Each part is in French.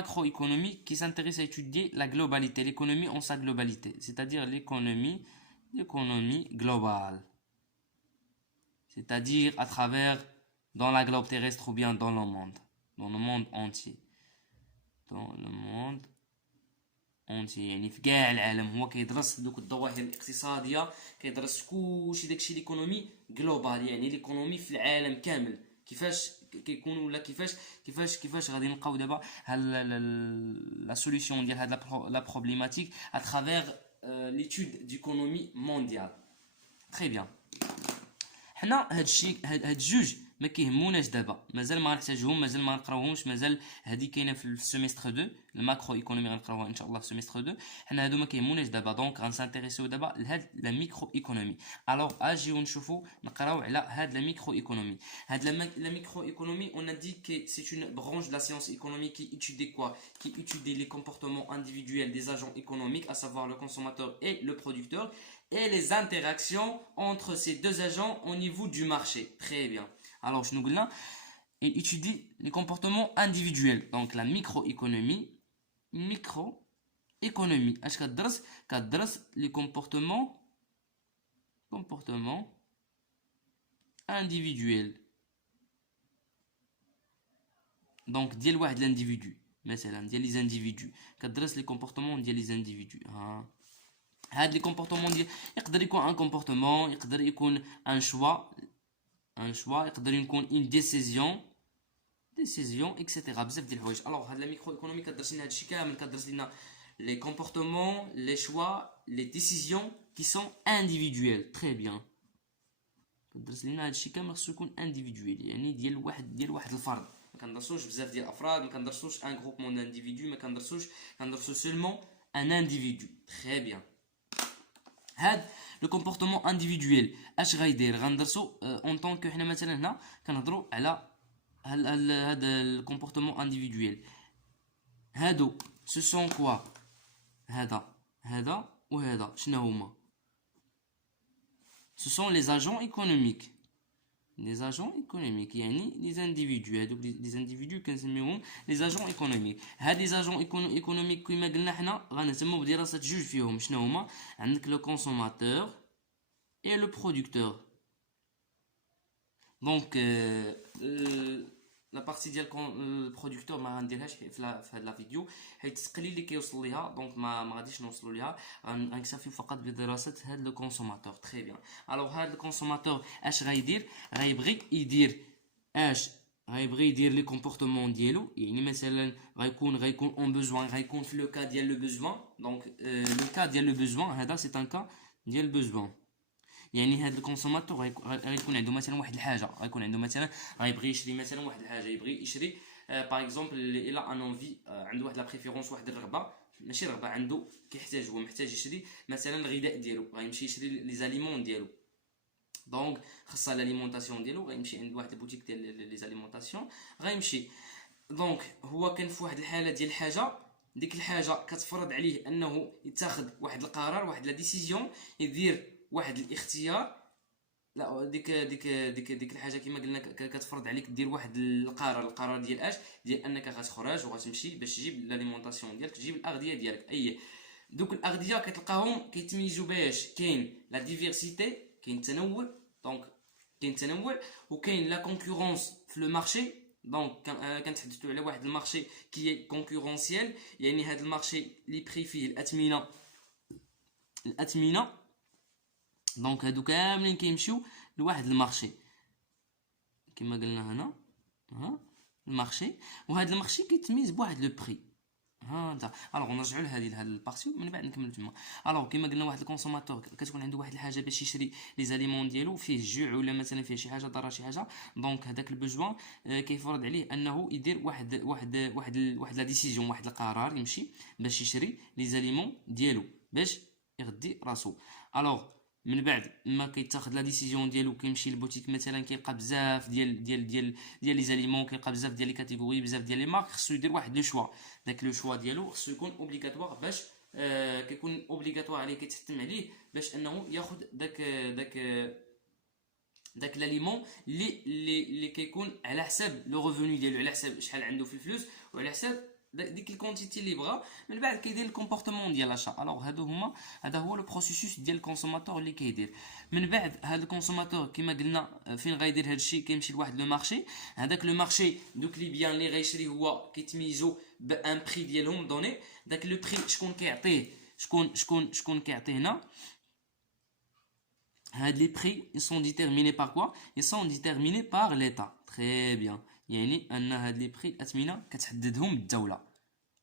macroéconomie qui s'intéresse à étudier la globalité, l'économie en sa globalité, c'est-à-dire l'économie globale, c'est-à-dire à travers dans la globe terrestre ou bien dans le monde entier, dans le monde entier. يعني في كاع العالم هو كيدرس دوك الظواهر الاقتصاديه، كيدرس كلشي داكشي ليكونومي جلوبال، يعني ليكونومي في العالم كامل، كيفاش كيكون ولا كيفاش غادي نلقاو دابا لا سوليوشن ديال هاد لا بروبليماتيك à travers l'étude d'économie mondiale. Très bien. حنا هاد الجوج ما كيهموناش دابا، مازال ما نحتاجهم، مازال ما نقراوهمش، مازال هادي كاينه في السيمستر 2، الماكرو ايكونومي غنقراوها ان شاء الله في السيمستر 2. حنا هادو ما كيهموناش دابا، دونك غنسانتيريسيو دابا لهاد لا ميكرو ايكونومي. الوغ اجيو نشوفو نقراو على هاد لا ميكرو ايكونومي. هاد لا ميكرو ايكونومي on a dit que c'est une branche de la science économique qui étudie quoi, qui étudie les comportements individuels des agents économiques, à savoir le consommateur et le producteur, et les interactions entre ces deux agents au niveau du marché. Très bien. Alors, je nous dis, il étudie les comportements individuels. Donc, la microéconomie. Est-ce qu'adresse les comportements individuels. Donc, ديال واحد l'individu. مثلا ديال les individus. qu'adresse les comportements ديال les individus. هاد لي كومبورتمون ديال يقدر يكون ان كومبورتمون، يقدر يكون ان شوا يقدر يكون اون ديسيزيون اكسيتيرا، بزاف ديال الحوايج. الوغ هاد لا ميكرو ايكونومي كدرس لنا هادشي كامل، كدرس لنا لي كومبورتمون، لي شوا، لي ديسيزيون كي سون انديفيدويل. تري بيان. كدرس لنا هادشي كامل خصو يكون انديفيدويل، يعني ديال واحد الفرد. ما كندرسوش بزاف ديال الافراد، ما كندرسوش ان غروبمون دانديفيدو، ما كندرسو سولمون ان انديفيدو. تري بيان. هاد لو كومبورتمون انديفيدويل اش غايدير؟ غندرسو اون طونك حنا مثلا هنا كنهضروا على هاد الكومبورتمون انديفيدويل. هادو سو سون كوا؟ هذا وهذا شنو هما؟ سو سون لي اجون ايكونوميك. يعني لي زانديفيدو، هادوك لي زانديفيدو كنسميوهم لي اجون ايكونوميك. هاد لي اجون ايكونوميك كيما قلنا حنا غنهتموا بدراسه جوج فيهم. شنو هما؟ عندك لو كونسوماتور اي لو برودكتور. دونك لا بارتي ديال البرودكتور ما غنديرهاش في هاد لا فيديو حيت التقليل اللي كيوصل ليها، دونك ما غاديش نوصلوا ليها، غنكتفي فقط بدراسه هاد لو كونسوماتور. تري بيان. الوغ هاد الكونسوماتور اش غايدير؟ غيبغي يدير لي كومبورتمون ديالو، يعني مثلا غيكون اون بوزوان، غيكون في لو كا ديال لو بوزوان. دونك لو كا ديال لو بوزوان هذا سي ان كا ديال البوزوان، يعني هاد الكونسوماتور غيكون عنده مثلا واحد الحاجه، غيبغي يشري مثلا واحد الحاجه، يبغي يشري باغ اكزومبل الا ان اونفي، عنده واحد لا بريفيرونس، واحد الرغبه، ماشي رغبه، عنده هو محتاج يشري مثلا الغذاء ديالو، غيمشي يشري لي زاليمون ديالو. دونك خاصها لاليمونطاسيون ديالو، غيمشي عند واحد البوتيك ديال لي زاليمونطاسيون، غيمشي. دونك هو كان في واحد الحاله ديال الحاجه، ديك الحاجه كتفرض عليه انه يتخذ واحد القرار، واحد لا ديسيزيون، يدير واحد الاختيار. لا ديك الحاجه كما قلنا كتفرض عليك دير واحد القرار ديال اش؟ ديال انك غتخرج وغتمشي باش تجيب لاليمونطاسيون ديالك، تجيب الاغذيه ديالك. دوك الاغذيه كتلقاهم كيتميزوا باش كاين لا ديفيرسيتي، كاين التنوع. دونك كاين التنوع وكاين لا كونكورونس في لو مارشي. دونك كنتحدثوا على واحد المارشي كي كونكورونسيال، يعني هذا المارشي لي بري فيه الاثمنه. دونك هادو كاملين كيمشيو لواحد المارشي كما قلنا هنا، المارشي، وهذا المارشي كيتميز بواحد لو بري. هانتا الوغ نرجعوا لهذه البارتي ومن بعد نكملوا تما. الوغ كما قلنا واحد الكونسوماتور كتكون عنده واحد الحاجه باش يشري لي زاليمون ديالو، فيه جوع ولا مثلا فيه شي حاجه ضاره شي حاجه. دونك هذاك البوزوان كيفرض عليه انه يدير واحد لا ديسيزيون، واحد القرار، يمشي باش يشري لي زاليمون ديالو باش يغدي راسو. الوغ من بعد ما كيتاخذ لا ديسيزيون ديالو، كيمشي للبوتيك مثلا، كيلقى بزاف ديال لي زاليمون، كيلقى بزاف ديال لي كاتيجوري، بزاف ديال لي مارك، خصو يدير واحد لو شوا. داك لو شوا ديالو خصو يكون اوبليغاتوار باش كيكون اوبليغاتوار عليه، كيتحتم عليه باش انه ياخذ داك لاليمون اللي كيكون على حساب لو ريفوني ديالو، على حساب شحال عنده في الفلوس، وعلى حساب ديك الكونتيتي اللي بغا، من بعد كيدير الكومبورتمون ديال لاشا. الوغ هذا هو لو بروسيسوس ديال الكونسوماتور اللي كيدير. من بعد هذا الكونسوماتور كما قلنا فين غيدير هذا الشيء، كيمشي لواحد لو مارشي. هذاك لو مارشي دوك لي بيان اللي غيشري هو كيتميزو بان بري ديالهم دوني. داك لو بري شكون كيعطيه، شكون كيعطيه هنا. هاد les prix ils sont déterminés par quoi؟ ils sont déterminés par l'État. Très bien. يعني ان هاد لي بري الاثمنه كتحددهم الدوله.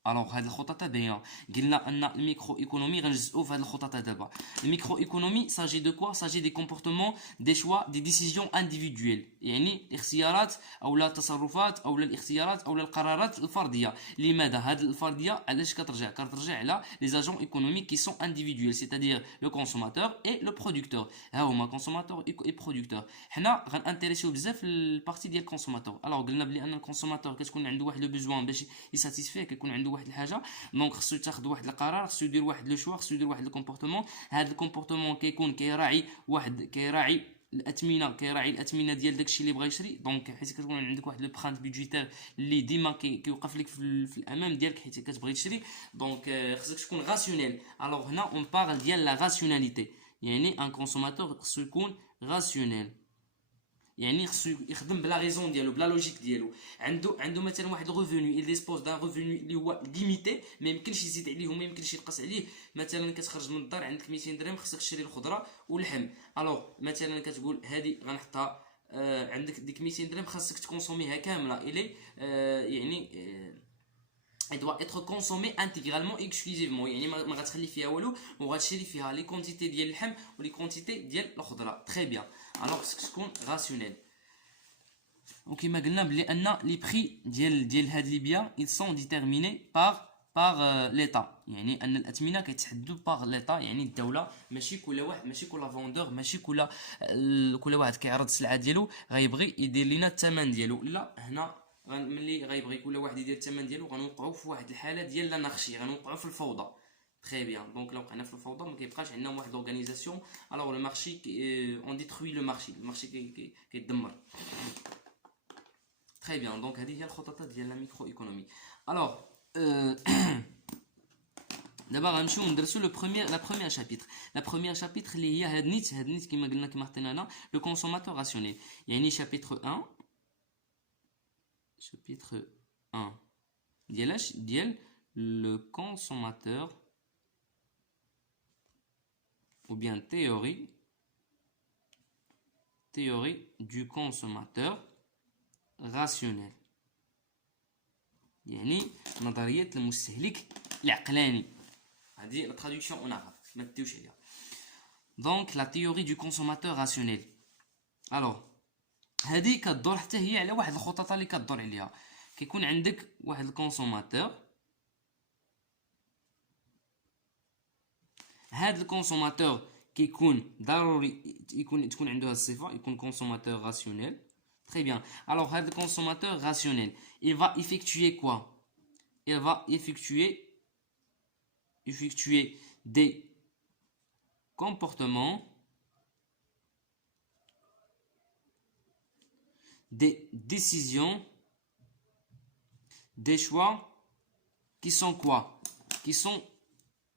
الوغ هاد الخطط باينه. قلنا ان الميكرو ايكونومي غنجزئو في هاد الخطط دابا. الميكرو ايكونومي ساجي دو كوا؟ ساجي دي كومبورتمون دي شوا دي ديسيزيون انديفيدويل، يعني الاختيارات او لا التصرفات او لا الاختيارات او لا القرارات الفرديه. لماذا هاد الفرديه علاش كترجع على لي زاجون ايكونوميك كي سون انديفيدويل، سيتادير لو كونسوماتور اي لو برودكتور. ها هما كونسوماتور اي برودكتور. حنا غنانتريسيو بزاف البارتي ديال الكونسوماتور. الوغ قلنا بلي ان الكونسوماتور كتكون عنده واحد لو بيزوان باش يساتيسفيه، كيكون عنده واحد الحاجه، دونك خصو يتاخذ واحد القرار، خصو يدير واحد لو شوا، خصو يدير واحد الكومبورتمون. هذا الكومبورتمون كيكون كيراعي الاثمنه ديال داكشي اللي بغا يشري. دونك حيت كتكون عندك واحد لو برانت بيدجيتير اللي ديما كيوقف لك في الامام ديالك حيت كتبغي تشري، دونك خصك تكون راسيونيل. الوغ هنا اون بارل ديال لا راسيوناليتي، يعني ان كونسوماتور خصو يكون راسيونيل، يعني خصو يخدم بلا ريزون ديالو بلا لوجيك ديالو. عنده مثلا واحد الريفوني، il dispose d'un revenu اللي هو ليميتي، ما يمكنش يزيد عليه وما يمكنش ينقص عليه. مثلا كتخرج من الدار عندك 200 درهم، خصك تشري الخضره واللحم. الوغ مثلا كتقول هذه غنحطها عندك ديك 200 درهم خاصك تكونسوميها كامله، الي يعني il doit être consommé intégralement exclusivement، يعني ما غتخلي فيها والو، وغتشري فيها لي كونتيتي ديال اللحم ولي كونتيتي ديال الخضره. تري بيان. الوغ خصك تكون راسيونيل. وكما قلنا بلي ان لي بري ديال هاد لي بيان ils sont déterminés par ليتا، يعني ان الاثمنه كيتحددوا باغ ليتا، يعني الدوله. ماشي كل واحد، ماشي كل فوندور، ماشي كل واحد كيعرض السلعه ديالو غيبغي يدير لنا الثمن ديالو. لا، هنا ملي غيبغي كل واحد يدير الثمن ديالو غنوقعوا في واحد الحاله ديال لانارشي، غنوقعوا في الفوضى. تري بيان. دونك لو وقعنا في الفوضى ما كيبقاش عندنا واحد لورغانيزاسيون. الوغ لو مارشي اون ديتروي لو مارشي، المارشي كيتدمر. تري بيان. دونك هذه هي الخطط ديال لا ميكرو ايكونومي. الوغ دابا غنمشيو ندرسو لا بروميير شابيتر. لا بروميير شابيتر اللي هي هاد نيت كما قلنا كما حطينا هنا لو كونسوماتور راسيونيل. يعني شابيتر 1 ديالاش ديال لو كونسوماتور ou bien théorie du consommateur rationnel، يعني نظرية المستهلك العقلاني. هذه لا تراديكسيون اون عرب، ما تديوش عليها. دونك لا تيوري دو كونسوماتور راسيونيل. الوغ هذه كدور حتى هي على واحد الخطط اللي كدور عليها. كيكون عندك واحد الكونسوماتور، هاد الكونسوماتور كيكون ضروري تكون عنده هاد الصفه، يكون كونسوماتور راسيونيل. Très bien. Alors, le consommateur rationnel, il va effectuer quoi? Il va effectuer des comportements, des décisions, des choix qui sont quoi? Qui sont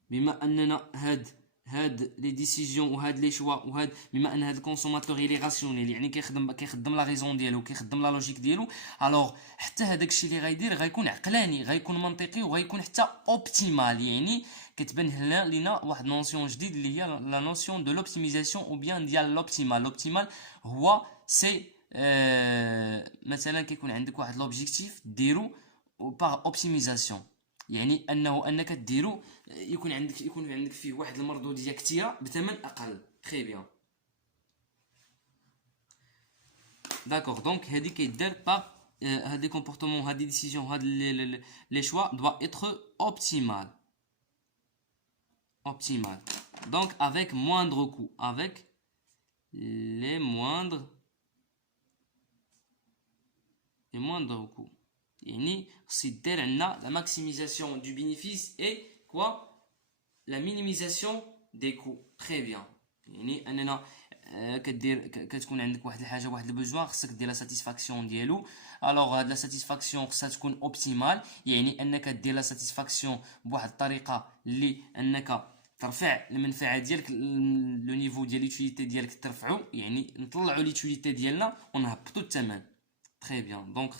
بما اننا هاد لي ديسيزيون وهاد لي شوا وهاد، بما ان هاد الكونسوماتور لي راسيونيل، يعني كيخدم لا ريزون ديالو، كيخدم لا لوجيك ديالو. الوغ حتى هذاك الشيء اللي غيدير غيكون عقلاني، غيكون منطقي، وغيكون حتى اوبتيمال. يعني كتبان هنا لينا واحد نونسيون جديد اللي هي لا نونسيون دو لوبتيميزاسيون او بيان ديال لوبتيمال. لوبتيمال هو سي مثلا كيكون عندك واحد لوبجيكتيف ديرو باغ اوبتيميزاسيون، يعني انك ديرو يكون عندك فيه واحد المردوديه كثيره بثمن اقل. تري بيان. داكوغ. دونك هادي كيدار با هاد لي كومبورتمون، هاد لي ديسيزيون، هاد لي شوا دوا اتر اوبتيمال. دونك avec moindre coût, avec les moindres coûts. يعني خص يدير عندنا la maximisation du bénéfice et quoi, la minimisation des coûts. Très bien. يعني اننا كتكون عندك واحد الحاجه واحد البوزوان خصك دير لا ساتيسفاكسيون ديالو. الوغ هاد لا ساتيسفاكسيون خصها تكون اوبتيمال، يعني انك دير لا ساتيسفاكسيون بواحد الطريقه اللي انك ترفع المنفعه ديالك، لو نيفو ديال ليتيليتي ديالك ترفعو، يعني نطلعوا ليتيليتي ديالنا ونهبطوا الثمن. تري بيان. دونك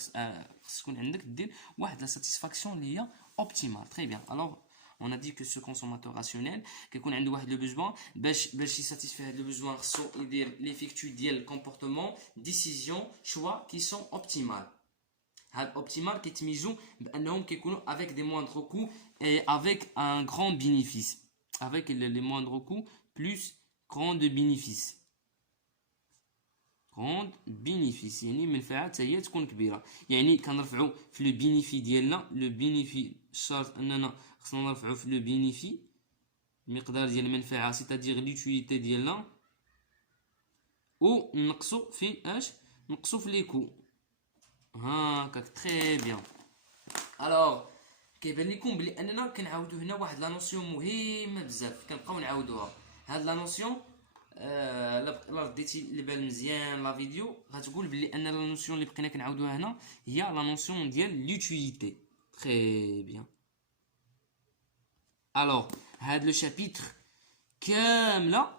خص تكون عندك دير واحد لا ساتيسفاكسيون اللي هي اوبتيمال. تري بيان. الوغ on a dit que ce consommateur rationnel كيكون عنده واحد لو بوزوان باش يساتيسفي هاد لو بوزوان خصو يدير ليفيكتو ديال الكومبورتمون ديسيزيون شوا كي سون اوبتيمال. هاد اوبتيمال كيتميزو بانهم كيكونوا avec des moindres coûts et avec un grand bénéfice, avec les moindres coûts plus grand bénéfice. grand bénéfice يعني المنفعه حتى هي تكون كبيره، يعني كنرفعوا في لو بينيفي ديالنا. لو بينيفي شرط اننا خصنا نرفعوا في لو بينيفي المقدار ديال المنفعه سيتادير ليوتيليتي ديالنا، و نقصوا في اش؟ نقصوا في لي كو. هاكاك. تري بيان. الوغ كيبان لكم بلي اننا كنعاودوا هنا واحد لا نوسيون مهمه بزاف، كنبقاو نعاودوها. هاد لا نوسيون لا رديتي البال مزيان لا فيديو غتقول بلي ان لا نوسيون اللي بقينا كنعاودوها هنا هي لا نوسيون ديال لوتيليتي. تري بيان. الوغ هاد لو شابيتر كامله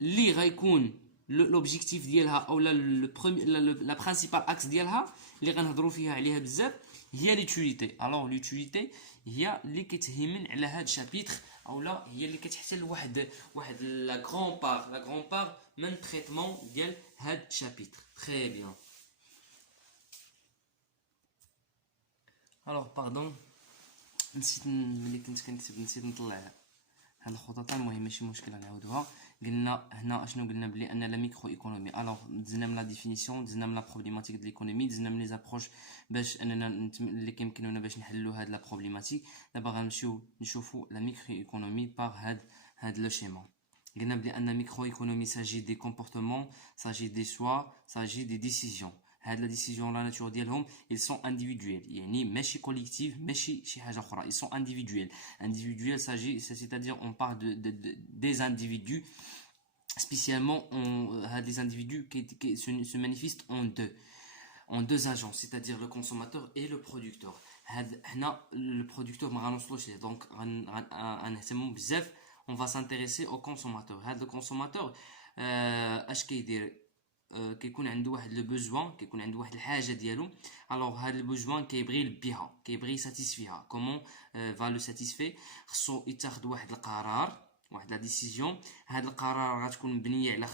اللي غيكون لوبجيكتيف ديالها او لا برينسيبال اكس ديالها اللي غنهضروا فيها عليها بزاف هي لوتيليتي. الوغ لوتيليتي هي اللي كتهمن على هاد الشابيتر، او لا هي اللي كتحتل واحد لا غران بار من تريتمون ديال هاد الشابيتر. تري بيان. الوغ باردون نسيت ملي كنت كنكتب نسيت نطلع هاد الخطوط. المهم ماشي مشكل نعاودوها. قلنا هنا اشنو قلنا بلي ان لا ميكرو ايكونومي. الوغ دزنا من لا ديفينيسيون، دزنا من لا بروبليماتيك ديال ليكونومي، دزنا من لي زابروش باش اننا اللي كيمكنونا باش نحلوا هاد لا بروبليماتيك. دابا غنمشيو نشوفوا لا ميكرو ايكونومي باغ هاد لو شيما. قلنا بلي ان ميكرو ايكونومي ساجي دي كومبورتمون، ساجي دي سوا، ساجي دي ديسيزيون. هاد لا ديسيزيون لا ناتور ديالهم ils sont individuels، يعني ماشي كوليكتيف ماشي شي حاجه اخرى. ils sont individuels s'agit c'est-à-dire on parle des individus spécialement les individus qui se manifestent en deux agents, c'est-à-dire le consommateur et le producteur. هنا le producteur ما غنوصلوش ليه، دونك غنهتموا بزاف. on va s'intéresser au consommateur. هاد le consommateur اش كيدير؟ كيكون عنده واحد لو بوزوان، كيكون عنده واحد الحاجه ديالو. الوغ هاد البوزوان كيبغي يلبيها، كيبغي يساتيسفيها. كومون فا لو ساتيسفي؟ خصو يتاخد واحد القرار، واحد لا ديسيزيون. هاد القرار غتكون مبنيه على